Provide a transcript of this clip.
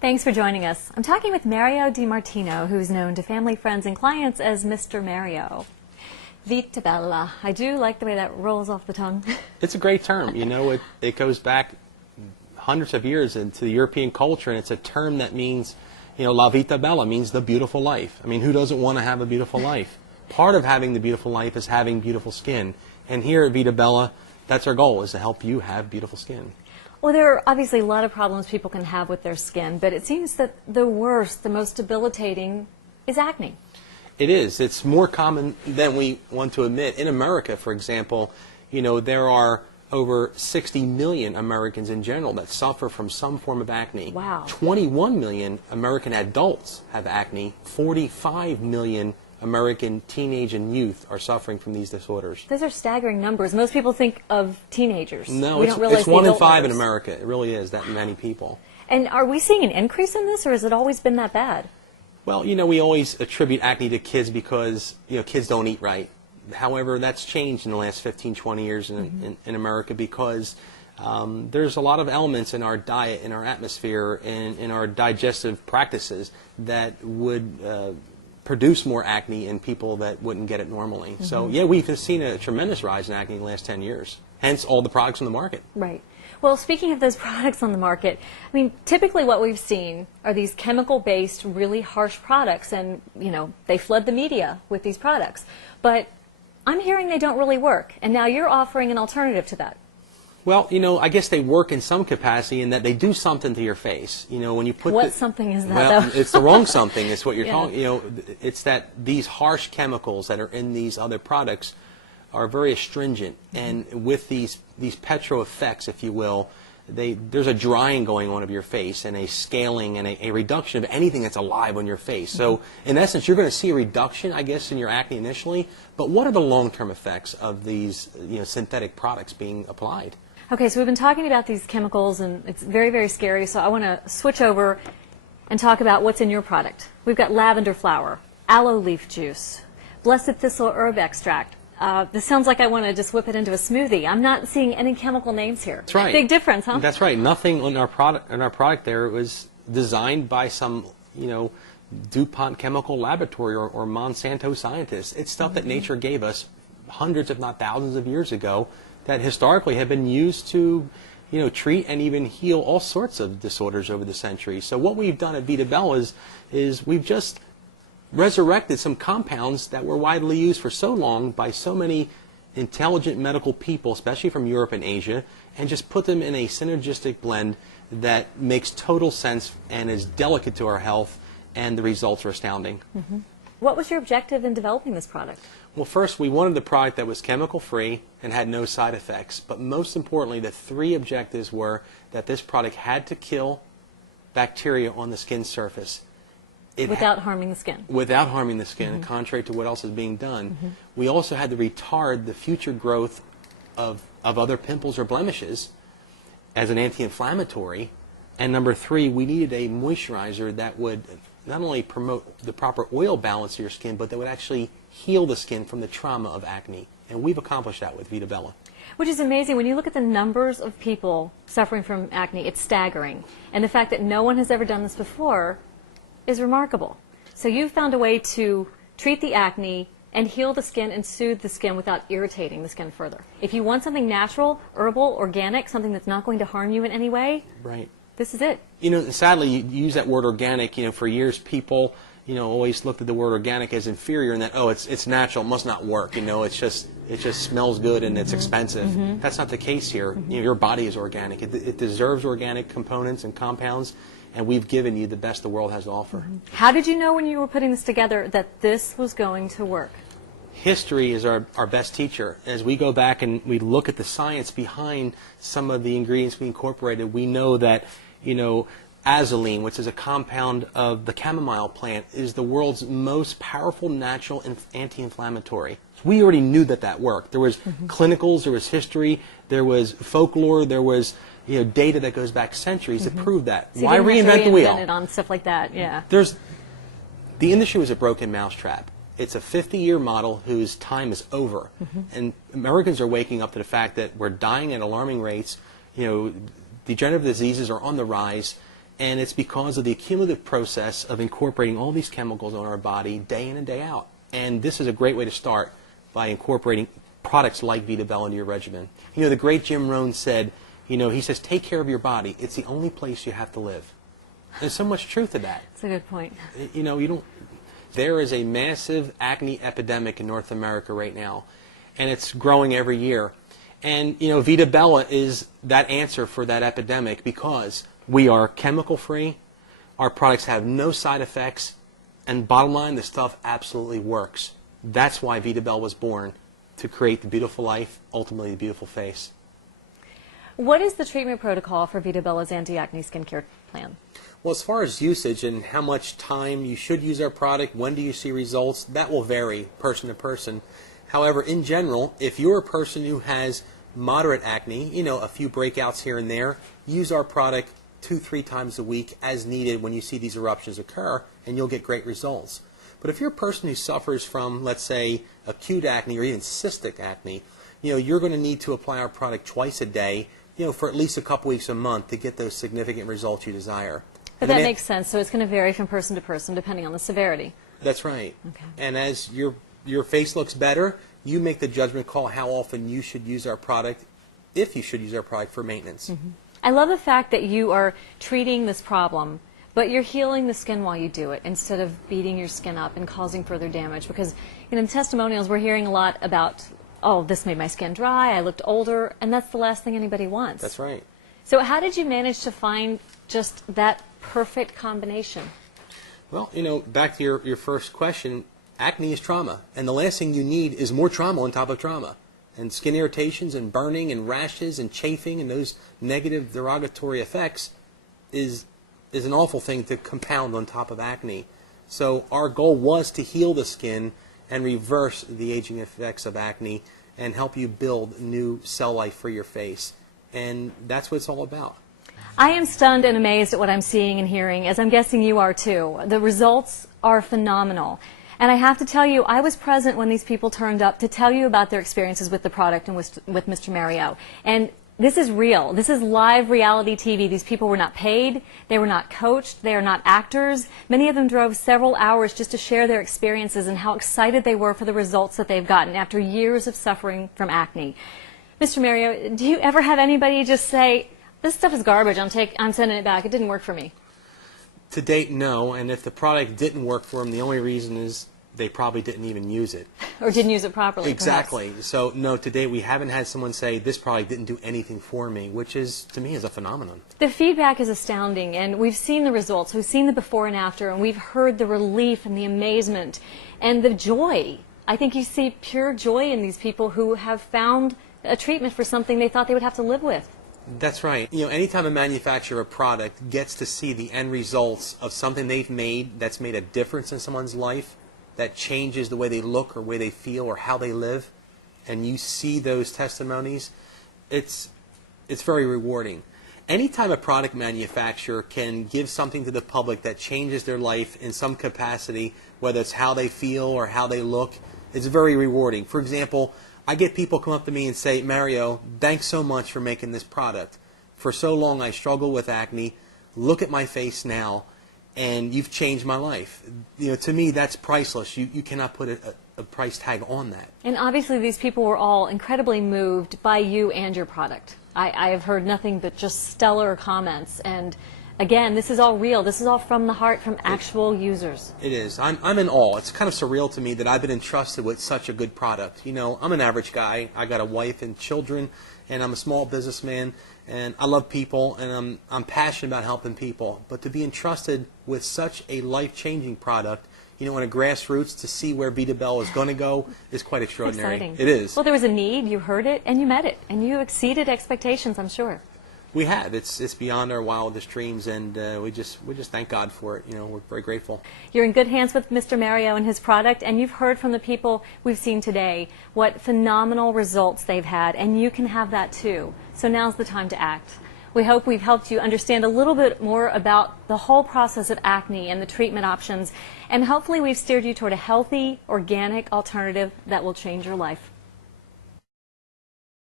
Thanks for joining us. I'm talking with Mario DiMartino, who's known to family, friends, and clients as Mr. Mario. Vita Bella. I do like the way that rolls off the tongue. It's a great term. You know, it goes back hundreds of years into the European culture, and it's a term that means, you know, La Vita Bella means the beautiful life. I mean, who doesn't want to have a beautiful life? Part of having the beautiful life is having beautiful skin. And here at Vita Bella, that's our goal, is to help you have beautiful skin. Well, there are obviously a lot of problems people can have with their skin, but it seems that the worst, the most debilitating, is acne. It is. It's more common than we want to admit. In America, for example, you know, there are over 60 million Americans in general that suffer from some form of acne. Wow. 21 million American adults have acne. 45 million American teenage and youth are suffering from these disorders. Those are staggering numbers. Most people think of teenagers. No, we don't realize it's 1 in 5 in numbers. America. It really is that many people. And are we seeing an increase in this, or has it always been that bad? Well, you know, we always attribute acne to kids because, you know, kids don't eat right. However, that's changed in the last 15, 20 years in America because there's a lot of elements in our diet, in our atmosphere, in our digestive practices that would produce more acne in people that wouldn't get it normally. So, yeah, we've seen a tremendous rise in acne in the last 10 years, hence all the products on the market. Right. Well, speaking of those products on the market, I mean, typically what we've seen are these chemical-based, really harsh products, and, you know, they flood the media with these products. But I'm hearing they don't really work, and now you're offering an alternative to that. Well, you know, I guess they work in some capacity in that they do something to your face. You know, when you put what something is that, well, though? it's the wrong something. It's what you're Yeah. talking. You know, it's that these harsh chemicals that are in these other products are very astringent, and with these petro effects, if you will, there's a drying going on of your face and a scaling and a reduction of anything that's alive on your face. So, in essence, you're going to see a reduction, I guess, in your acne initially. But what are the long-term effects of these, you know, synthetic products being applied? Okay, so we've been talking about these chemicals, and it's very, very scary. So I want to switch over and talk about what's in your product. We've got lavender flower, aloe leaf juice, blessed thistle herb extract. This sounds like I want to just whip it into a smoothie. I'm not seeing any chemical names here. That's right. Big difference, huh? That's right. Nothing on our product. In our product, there was designed by some, you know, DuPont chemical laboratory or Monsanto scientists. It's stuff that nature gave us hundreds, if not thousands, of years ago that historically have been used to, you know, treat and even heal all sorts of disorders over the centuries. So what we've done at Vita Bella is we've just resurrected some compounds that were widely used for so long by so many intelligent medical people, especially from Europe and Asia, and just put them in a synergistic blend that makes total sense and is delicate to our health, and the results are astounding. What was your objective in developing this product? Well, first, we wanted a product that was chemical-free and had no side effects, but most importantly, the three objectives were that this product had to kill bacteria on the skin surface. Without harming the skin. Without harming the skin, contrary to what else is being done. We also had to retard the future growth of other pimples or blemishes as an anti-inflammatory. And number three, we needed a moisturizer that would not only promote the proper oil balance of your skin, but that would actually heal the skin from the trauma of acne. And we've accomplished that with Vita Bella. Which is amazing. When you look at the numbers of people suffering from acne, it's staggering. And the fact that no one has ever done this before is remarkable. So you've found a way to treat the acne and heal the skin and soothe the skin without irritating the skin further. If you want something natural, herbal, organic, something that's not going to harm you in any way, right, this is it. You know, sadly, you use that word organic. You know, for years people, you know, always looked at the word organic as inferior, and that, oh, it's natural, it must not work. You know, it just smells good and it's expensive. That's not the case here. You know, your body is organic. It deserves organic components and compounds, and we've given you the best the world has to offer. How did you know when you were putting this together that this was going to work? History is our best teacher. As we go back and we look at the science behind some of the ingredients we incorporated, we know that, you know, azulene, which is a compound of the chamomile plant, is the world's most powerful natural anti-inflammatory. We already knew that worked. There was clinicals, there was history, there was folklore, there was, you know, data that goes back centuries that proved that. So why reinvent the wheel? It on stuff like that, yeah. The industry was a broken mousetrap. It's a 50-year model whose time is over, and Americans are waking up to the fact that we're dying at alarming rates. You know, degenerative diseases are on the rise, And it's because of the cumulative process of incorporating all these chemicals on our body day in and day out. And this is a great way to start, by incorporating products like Vita into your regimen. You know, the great Jim Rohn said, he says, take care of your body. It's the only place you have to live. There's so much truth to that. That's a good point. There is a massive acne epidemic in North America right now, and it's growing every year. And, Vita is that answer for that epidemic, because we are chemical-free, our products have no side effects, and bottom line, the stuff absolutely works. That's why Vita was born, to create the beautiful life, ultimately the beautiful face. What is the treatment protocol for Vita's anti-acne skincare plan? Well, as far as usage and how much time you should use our product, when do you see results, that will vary person to person. However, in general, if you're a person who has moderate acne, a few breakouts here and there, use our product 2-3 times a week as needed when you see these eruptions occur, and you'll get great results. But if you're a person who suffers from, let's say, acute acne or even cystic acne, you're going to need to apply our product twice a day, for at least a couple weeks a month to get those significant results you desire. But that makes sense. So it's going to vary from person to person depending on the severity. That's right. Okay. And as your face looks better, you make the judgment call how often you should use our product, if you should use our product for maintenance. Mm-hmm. I love the fact that you are treating this problem, but you're healing the skin while you do it, instead of beating your skin up and causing further damage. Because in the testimonials, we're hearing a lot about, oh, this made my skin dry, I looked older, and that's the last thing anybody wants. That's right. So how did you manage to find just that perfect combination? Well, back to your first question, acne is trauma, and the last thing you need is more trauma on top of trauma. And skin irritations and burning and rashes and chafing and those negative derogatory effects is an awful thing to compound on top of acne. So our goal was to heal the skin and reverse the aging effects of acne and help you build new cell life for your face. And that's what it's all about. I am stunned and amazed at what I'm seeing and hearing, as I'm guessing you are too. The results are phenomenal. And I have to tell you, I was present when these people turned up to tell you about their experiences with the product and with Mr. Mario. And this is real. This is live reality TV. These people were not paid. They were not coached. They are not actors. Many of them drove several hours just to share their experiences and how excited they were for the results that they've gotten after years of suffering from acne. Mr. Mario, do you ever have anybody just say, this stuff is garbage, I'm sending it back, it didn't work for me? To date, no. And if the product didn't work for them, the only reason is they probably didn't even use it. Or didn't use it properly. Exactly. Perhaps. So, no, to date we haven't had someone say, this product didn't do anything for me, which is, to me, is a phenomenon. The feedback is astounding, and we've seen the results. We've seen the before and after, and we've heard the relief and the amazement and the joy. I think you see pure joy in these people who have found a treatment for something they thought they would have to live with. That's right. Anytime a manufacturer of a product gets to see the end results of something they've made that's made a difference in someone's life, that changes the way they look or way they feel or how they live, and you see those testimonies, it's very rewarding. Anytime a product manufacturer can give something to the public that changes their life in some capacity, whether it's how they feel or how they look, it's very rewarding. For example, I get people come up to me and say, Mario, thanks so much for making this product. For so long I struggled with acne. Look at my face now, and you've changed my life. To me, that's priceless. You cannot put a price tag on that. And obviously these people were all incredibly moved by you and your product. I have heard nothing but just stellar comments. And again, this is all real. This is all from the heart, from actual users. It is. I'm in awe. It's kind of surreal to me that I've been entrusted with such a good product. I'm an average guy. I got a wife and children, and I'm a small businessman, and I love people, and I'm passionate about helping people. But to be entrusted with such a life-changing product, in a grassroots, to see where Vita is going to go is quite extraordinary. Exciting. It is. Well, there was a need. You heard it, and you met it, and you exceeded expectations, I'm sure. We have. It's beyond our wildest dreams, and we just thank God for it. We're very grateful. You're in good hands with Mr. Mario and his product, and you've heard from the people we've seen today what phenomenal results they've had, and you can have that too. So now's the time to act. We hope we've helped you understand a little bit more about the whole process of acne and the treatment options, and hopefully we've steered you toward a healthy, organic alternative that will change your life.